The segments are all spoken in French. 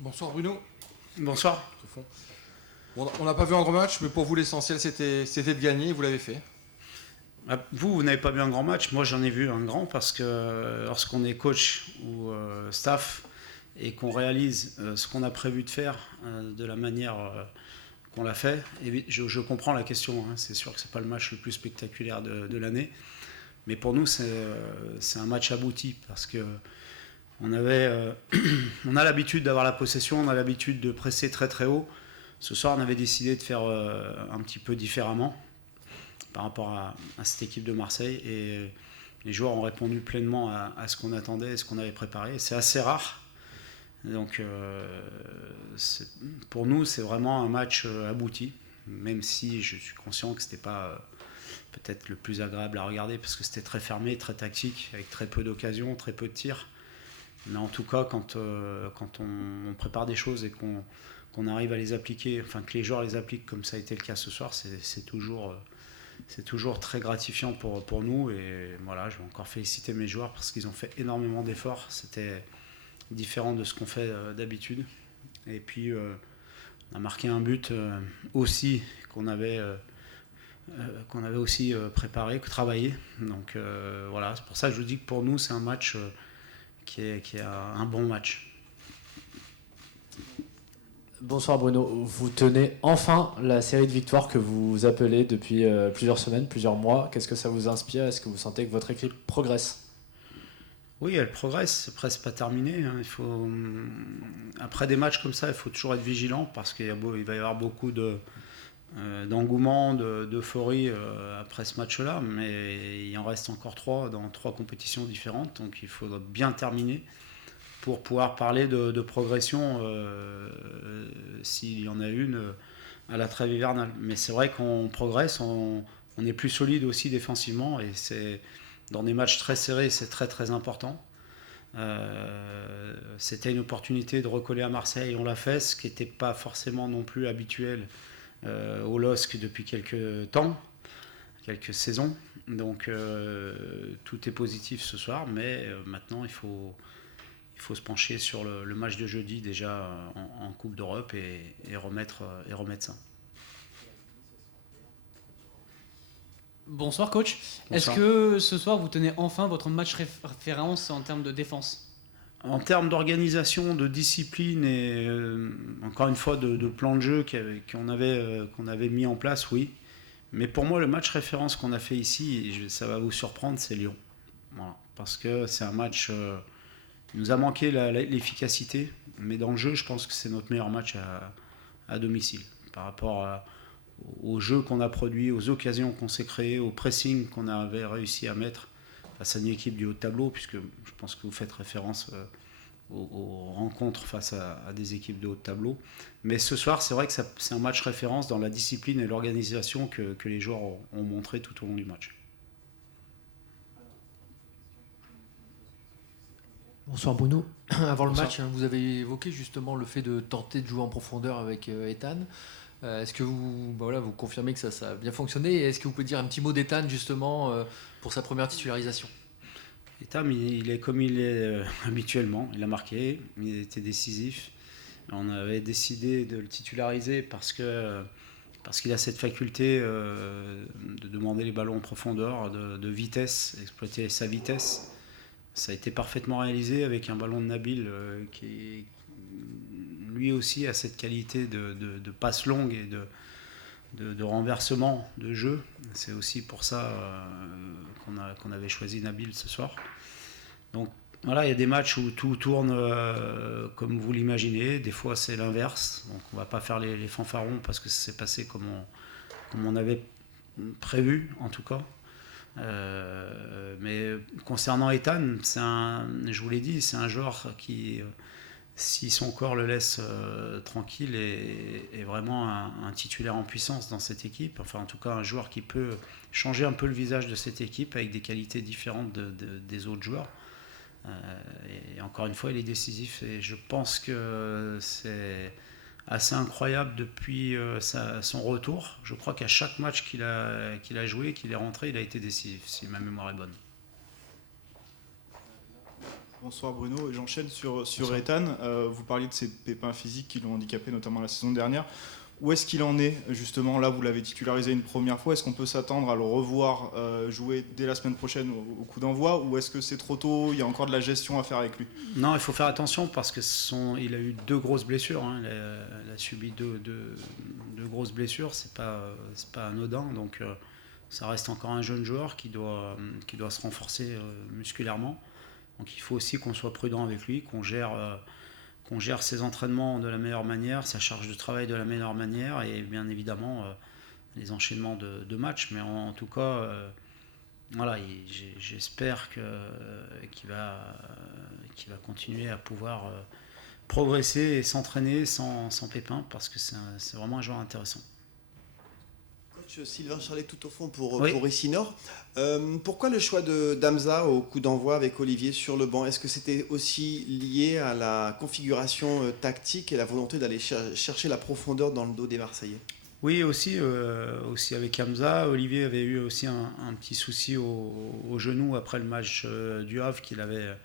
Bonsoir Bruno. Bonsoir. Bon, on n'a pas vu un grand match, mais pour vous l'essentiel c'était de gagner et vous l'avez fait. Vous n'avez pas vu un grand match, moi j'en ai vu un grand parce que lorsqu'on est coach ou staff et qu'on réalise ce qu'on a prévu de faire de la manière qu'on l'a fait, et je comprends la question, hein, c'est sûr que c'est pas le match le plus spectaculaire de l'année, mais pour nous c'est un match abouti parce que on a l'habitude d'avoir la possession, on a l'habitude de presser très très haut. Ce soir on avait décidé de faire un petit peu différemment par rapport à cette équipe de Marseille, et les joueurs ont répondu pleinement à ce qu'on attendait et ce qu'on avait préparé. C'est assez rare, donc pour nous c'est vraiment un match abouti, même si je suis conscient que c'était pas peut-être le plus agréable à regarder parce que c'était très fermé, très tactique, avec très peu d'occasions, très peu de tirs. Mais en tout cas, quand on prépare des choses et qu'on arrive à les appliquer, enfin que les joueurs les appliquent comme ça a été le cas ce soir, c'est toujours très gratifiant pour nous. Et voilà, je vais encore féliciter mes joueurs parce qu'ils ont fait énormément d'efforts. C'était différent de ce qu'on fait d'habitude. Et puis, on a marqué un but aussi qu'on avait aussi préparé, travaillé. Donc voilà, c'est pour ça que je vous dis que pour nous, c'est un match qui est un bon match. Bonsoir Bruno, vous tenez enfin la série de victoires que vous appelez depuis plusieurs semaines, plusieurs mois. Qu'est-ce que ça vous inspire? Est-ce que vous sentez que votre équipe progresse? Oui, elle progresse, c'est presque pas terminé. Hein. Après des matchs comme ça, il faut toujours être vigilant parce qu'il va y avoir beaucoup d'engouement, d'euphorie après ce match-là, mais il en reste encore 3 dans 3 compétitions différentes, donc il faudra bien terminer pour pouvoir parler de progression s'il y en a une à la trêve hivernale. Mais c'est vrai qu'on progresse, on est plus solide aussi défensivement, et c'est dans des matchs très serrés, c'est très très important. C'était une opportunité de recoller à Marseille, on l'a fait, ce qui n'était pas forcément non plus habituel au LOSC depuis quelques temps, quelques saisons. Donc tout est positif ce soir, mais maintenant il faut se pencher sur le match de jeudi déjà en Coupe d'Europe et remettre ça. Bonsoir coach. Bonsoir. Est-ce que ce soir vous tenez enfin votre match référence en termes de défense? En termes d'organisation, de discipline et encore une fois de plan de jeu qu'on avait mis en place, oui. Mais pour moi, le match référence qu'on a fait ici, et ça va vous surprendre, c'est Lyon. Voilà. Parce que c'est un match... il nous a manqué l'efficacité, mais dans le jeu, je pense que c'est notre meilleur match à domicile. Par rapport au jeu qu'on a produit, aux occasions qu'on s'est créées, au pressing qu'on avait réussi à mettre face à une équipe du haut de tableau, puisque je pense que vous faites référence aux rencontres face à des équipes de haut de tableau. Mais ce soir, c'est vrai que c'est un match référence dans la discipline et l'organisation que les joueurs ont montré tout au long du match. Bonsoir Bruno. Avant le Bonsoir. match, vous avez évoqué justement le fait de tenter de jouer en profondeur avec Ethan. Est-ce que vous confirmez que ça a bien fonctionné, et est-ce que vous pouvez dire un petit mot d'Ethan justement pour sa première titularisation? Etam, il est comme il est habituellement, il a marqué, il était décisif. On avait décidé de le titulariser parce qu'il a cette faculté de demander les ballons en profondeur, de vitesse, exploiter sa vitesse. Ça a été parfaitement réalisé avec un ballon de Nabil qui lui aussi a cette qualité de passe longue et de renversement de jeu. C'est aussi pour ça qu'on avait choisi Nabil ce soir. Donc voilà, il y a des matchs où tout tourne comme vous l'imaginez, des fois c'est l'inverse, donc on ne va pas faire les fanfarons parce que ça s'est passé comme on avait prévu en tout cas. Mais concernant Ethan, je vous l'ai dit, c'est un joueur qui, si son corps le laisse tranquille, est vraiment un titulaire en puissance dans cette équipe. Enfin, en tout cas, un joueur qui peut changer un peu le visage de cette équipe avec des qualités différentes des autres joueurs. Et encore une fois, il est décisif. Et je pense que c'est assez incroyable depuis son retour. Je crois qu'à chaque match qu'il a joué, qu'il est rentré, il a été décisif, si ma mémoire est bonne. Bonsoir Bruno, j'enchaîne sur Bonsoir. Ethan. Vous parliez de ces pépins physiques qui l'ont handicapé, notamment la saison dernière. Où est-ce qu'il en est justement? Là, vous l'avez titularisé une première fois. Est-ce qu'on peut s'attendre à le revoir jouer dès la semaine prochaine au coup d'envoi? Ou est-ce que c'est trop tôt? Il y a encore de la gestion à faire avec lui? Non, il faut faire attention parce que il a eu 2 grosses blessures. Hein. Il a subi deux grosses blessures. C'est pas anodin. Donc ça reste encore un jeune joueur qui doit se renforcer musculairement. Donc il faut aussi qu'on soit prudent avec lui, qu'on gère ses entraînements de la meilleure manière, sa charge de travail de la meilleure manière et bien évidemment les enchaînements de matchs. Mais en tout cas, voilà, j'espère qu'il va continuer à pouvoir progresser et s'entraîner sans pépin parce que c'est vraiment un joueur intéressant. Coach Sylvain Charlet tout au fond pour Oui. Essinor. Pourquoi le choix d'Hamza au coup d'envoi avec Olivier sur le banc? Est-ce que c'était aussi lié à la configuration tactique et la volonté d'aller chercher la profondeur dans le dos des Marseillais? Oui, aussi avec Hamza. Olivier avait eu aussi un petit souci au genou après le match du Havre qui l'avait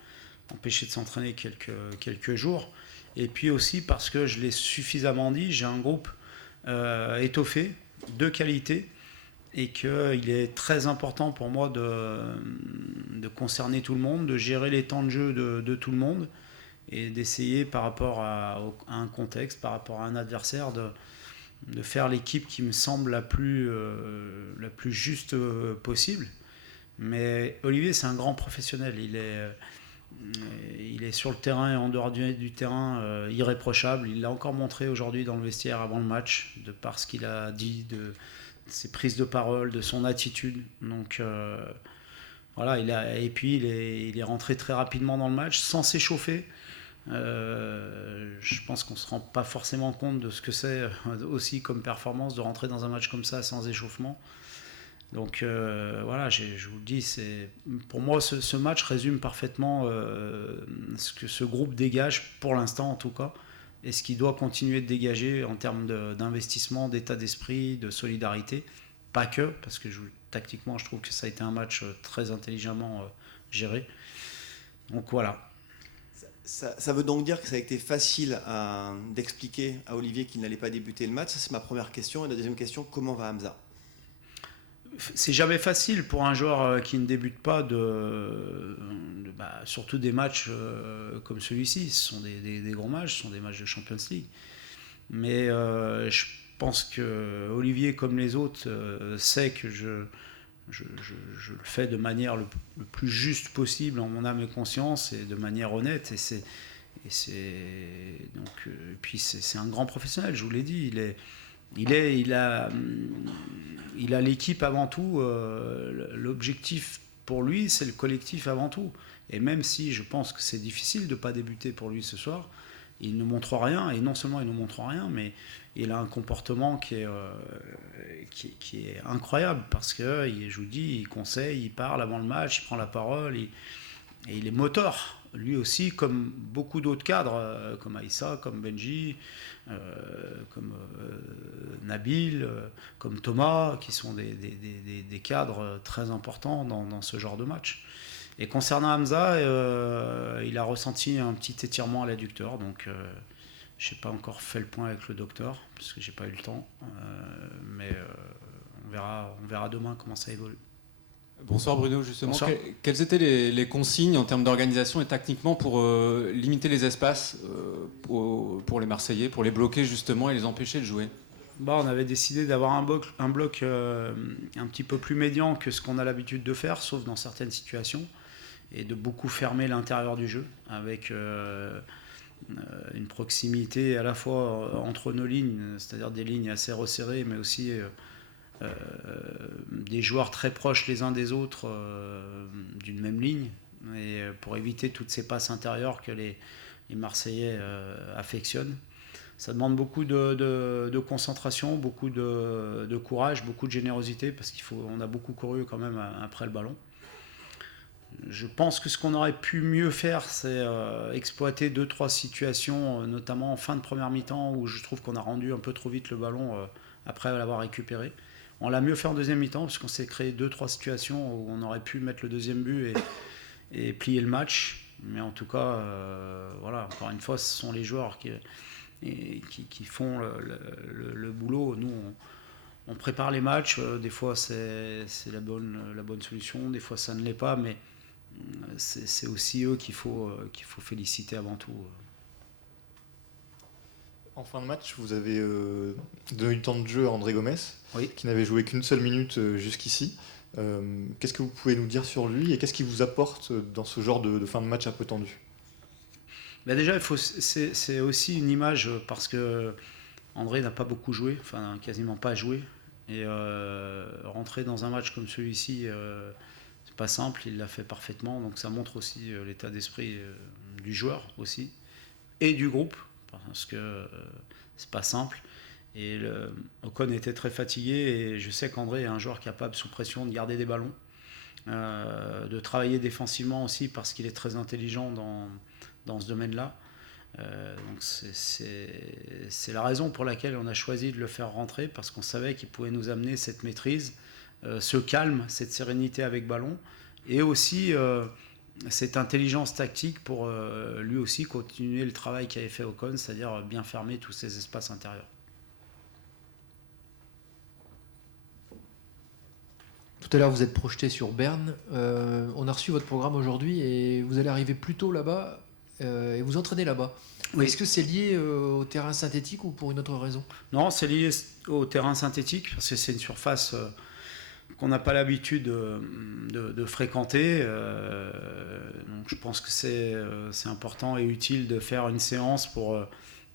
empêché de s'entraîner quelques jours. Et puis aussi parce que je l'ai suffisamment dit, j'ai un groupe étoffé, de qualité, et qu'il est très important pour moi de concerner tout le monde, de gérer les temps de jeu de tout le monde, et d'essayer par rapport à un contexte, par rapport à un adversaire, de faire l'équipe qui me semble la plus juste possible. Mais Olivier, c'est un grand professionnel. Il est sur le terrain et en dehors du terrain irréprochable. Il l'a encore montré aujourd'hui dans le vestiaire avant le match, de par ce qu'il a dit, de ses prises de parole, de son attitude. Donc voilà, et puis il est rentré très rapidement dans le match sans s'échauffer. Je pense qu'on ne se rend pas forcément compte de ce que c'est aussi comme performance de rentrer dans un match comme ça sans échauffement. Donc voilà, je vous le dis, pour moi ce match résume parfaitement ce que ce groupe dégage pour l'instant en tout cas, et ce qu'il doit continuer de dégager en termes d'investissement, d'état d'esprit, de solidarité. Pas que, parce que tactiquement je trouve que ça a été un match très intelligemment géré. Donc voilà. Ça veut donc dire que ça a été facile d'expliquer à Olivier qu'il n'allait pas débuter le match? Ça, c'est ma première question. Et la deuxième question, comment va Hamza? C'est jamais facile pour un joueur qui ne débute pas surtout des matchs comme celui-ci. Ce sont des gros matchs, ce sont des matchs de Champions League. Mais je pense que Olivier, comme les autres, sait que je le fais de manière le plus juste possible en mon âme et conscience et de manière honnête. Puis c'est un grand professionnel, je vous l'ai dit. Il a l'équipe avant tout. L'objectif pour lui, c'est le collectif avant tout. Et même si je pense que c'est difficile de ne pas débuter pour lui ce soir, il ne montre rien. Et non seulement il ne montre rien, mais il a un comportement qui est incroyable. Parce que, je vous dis, il conseille, il parle avant le match, il prend la parole. Et il est moteur. Lui aussi, comme beaucoup d'autres cadres, comme Aïssa, comme Benji, comme Nabil, comme Thomas, qui sont des cadres très importants dans ce genre de match. Et concernant Hamza, il a ressenti un petit étirement à l'adducteur, donc je n'ai pas encore fait le point avec le docteur, parce que je n'ai pas eu le temps, mais on verra demain comment ça évolue. Bonsoir Bruno, justement. Bonsoir. Quelles étaient les consignes en termes d'organisation et tactiquement pour limiter les espaces pour les Marseillais, pour les bloquer justement et les empêcher de jouer? On avait décidé d'avoir un bloc un petit peu plus médian que ce qu'on a l'habitude de faire, sauf dans certaines situations, et de beaucoup fermer l'intérieur du jeu, avec une proximité à la fois entre nos lignes, c'est-à-dire des lignes assez resserrées, mais aussi des joueurs très proches les uns des autres d'une même ligne, et pour éviter toutes ces passes intérieures que les Marseillais affectionnent. Ça demande beaucoup de concentration, beaucoup de courage, beaucoup de générosité, parce qu'on a beaucoup couru quand même après le ballon. Je pense que ce qu'on aurait pu mieux faire, c'est exploiter 2-3 situations, notamment en fin de première mi-temps, où je trouve qu'on a rendu un peu trop vite le ballon après l'avoir récupéré. On l'a mieux fait en deuxième mi-temps, parce qu'on s'est créé 2-3 situations où on aurait pu mettre le deuxième but et plier le match. Mais en tout cas, voilà, encore une fois, ce sont les joueurs qui font le boulot. Nous, on prépare les matchs. Des fois, c'est la bonne solution. Des fois, ça ne l'est pas. Mais c'est aussi eux qu'il faut féliciter avant tout. En fin de match, vous avez donné du temps de jeu à André Gomes, Oui. qui n'avait joué qu'une seule minute jusqu'ici. Qu'est-ce que vous pouvez nous dire sur lui et qu'est-ce qu'il vous apporte dans ce genre de fin de match un peu tendu? Ben déjà, c'est aussi une image parce que André n'a pas beaucoup joué, enfin quasiment pas joué. Et rentrer dans un match comme celui-ci, c'est pas simple, il l'a fait parfaitement. Donc ça montre aussi l'état d'esprit du joueur aussi et du groupe, parce que c'est pas simple. Et Ocon était très fatigué et je sais qu'André est un joueur capable sous pression de garder des ballons, de travailler défensivement aussi parce qu'il est très intelligent dans ce domaine-là. Donc c'est la raison pour laquelle on a choisi de le faire rentrer, parce qu'on savait qu'il pouvait nous amener cette maîtrise, ce calme, cette sérénité avec ballon, et aussi cette intelligence tactique pour lui aussi continuer le travail qu'avait fait Ocon, c'est-à-dire bien fermer tous ces espaces intérieurs. Tout à l'heure, vous êtes projeté sur Berne. On a reçu votre programme aujourd'hui et vous allez arriver plus tôt là-bas et vous entraînez là-bas. Oui. Est-ce que c'est lié au terrain synthétique ou pour une autre raison? Non, c'est lié au terrain synthétique, parce que c'est une surface qu'on n'a pas l'habitude de fréquenter. Donc je pense que c'est important et utile de faire une séance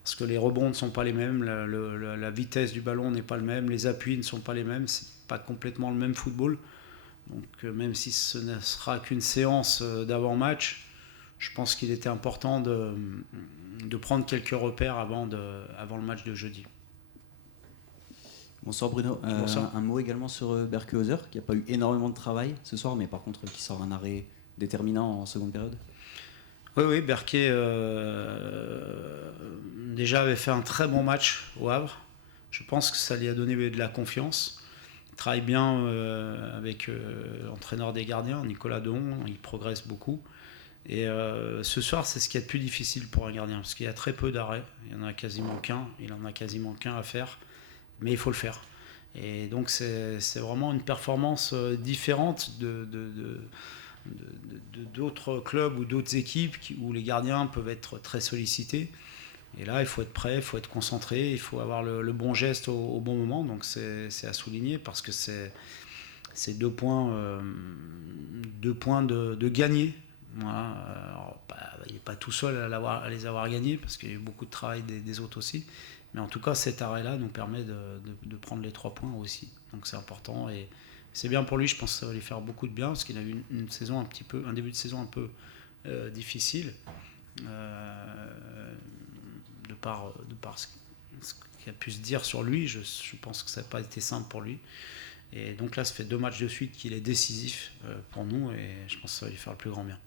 parce que les rebonds ne sont pas les mêmes, la vitesse du ballon n'est pas le même, les appuis ne sont pas les mêmes, c'est pas complètement le même football. Donc même si ce ne sera qu'une séance d'avant-match, je pense qu'il était important de prendre quelques repères avant le match de jeudi. Bonsoir Bruno. Bonsoir. Un mot également sur Berke-Hauser, qui n'a pas eu énormément de travail ce soir, mais par contre qui sort un arrêt déterminant en seconde période. Oui, Berke déjà avait fait un très bon match au Havre. Je pense que ça lui a donné de la confiance. Il travaille bien avec l'entraîneur des gardiens, Nicolas Dehon, il progresse beaucoup. Et ce soir, c'est ce qui est le plus difficile pour un gardien, parce qu'il y a très peu d'arrêts. Il en a quasiment qu'un à faire, mais il faut le faire. Et donc c'est vraiment une performance différente d'autres clubs ou d'autres équipes où les gardiens peuvent être très sollicités. Et là, il faut être prêt, il faut être concentré, il faut avoir le bon geste au bon moment. Donc c'est à souligner, parce que c'est 2 points de gagner. Voilà. Alors, il n'est pas tout seul à les avoir gagnés, parce qu'il y a eu beaucoup de travail des autres aussi. Mais en tout cas, cet arrêt-là nous permet de prendre les 3 points aussi. Donc c'est important et c'est bien pour lui. Je pense que ça va lui faire beaucoup de bien, parce qu'il a eu un début de saison un peu difficile, de par ce qu'il a pu se dire sur lui. Je pense que ça n'a pas été simple pour lui. Et donc là, ça fait 2 matchs de suite qu'il est décisif pour nous, et je pense que ça va lui faire le plus grand bien.